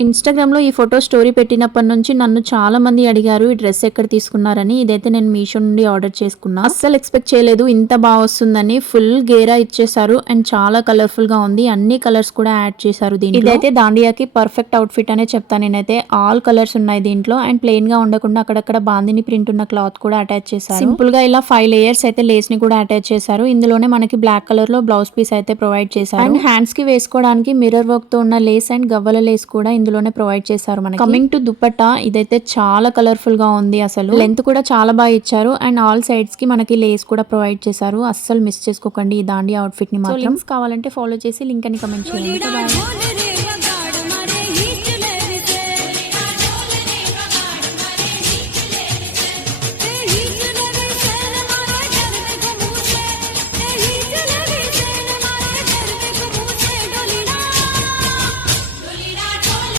ఇన్‌స్టాగ్రామ్‌లో ఈ photo story పెట్టినప్పటి నుంచి నన్ను చాలా మంది అడిగారు ఈ డ్రెస్ ఎక్కడ తీసుకున్నారని. ఇదైతే నేను మీషో నుండి ఆర్డర్ చేసుకున్నా. అస్సలు ఎక్స్‌పెక్ట్ చేయలేదు ఇంత వస్తుందని. ఫుల్ గేరా ఇచ్చేసారు అండ్ చాలా కలర్‌ఫుల్‌గా ఉంది. అన్ని కలర్స్ కూడా యాడ్ చేశారు దీంట్లో. ఇదైతే దాండియాకి పర్ఫెక్ట్ అవుట్‌ఫిట్ అనే చెప్తాను నేనైతే. ఆల్ కలర్స్ ఉన్నాయి దీంట్లో అండ్ ప్లెయిన్‌గా ఉండకుండా అక్కడక్కడ బాందిని ప్రింట్ ఉన్న క్లాత్ కూడా అటాచ్ చేశారు. సింపుల్‌గా ఇలా 5 లేయర్స్ అయితే లేస్‌ని కూడా అటాచ్ చేశారు. ఇందులోనే మనకి బ్లాక్ కలర్‌లో బ్లౌజ్ పీస్ అయితే ప్రొవైడ్ చేశారు. అండ్ హ్యాండ్స్‌కి వేసుకోవడానికి మిర్రర్ వర్క్‌తో ఉన్న లేస్ అండ్ గవ్వల లేస్ కూడా ఇందులోనే ప్రొవైడ్ చేశారు మనకి. కమింగ్ టు దుపట్టా, ఇదైతే చాలా కలర్ఫుల్ గా ఉంది. అసలు లెంత్ కూడా చాలా బాగా ఇచ్చారు అండ్ ఆల్ సైడ్స్ కి మనకి లేస్ కూడా ప్రొవైడ్ చేశారు. అస్సలు మిస్ చేసుకోకండి ఈ దాండియా అవుట్ఫిట్ ని మాత్రం. లింక్స్ కావాలంటే ఫాలో చేసి లింక్ అని కమెంట్ చేయండి.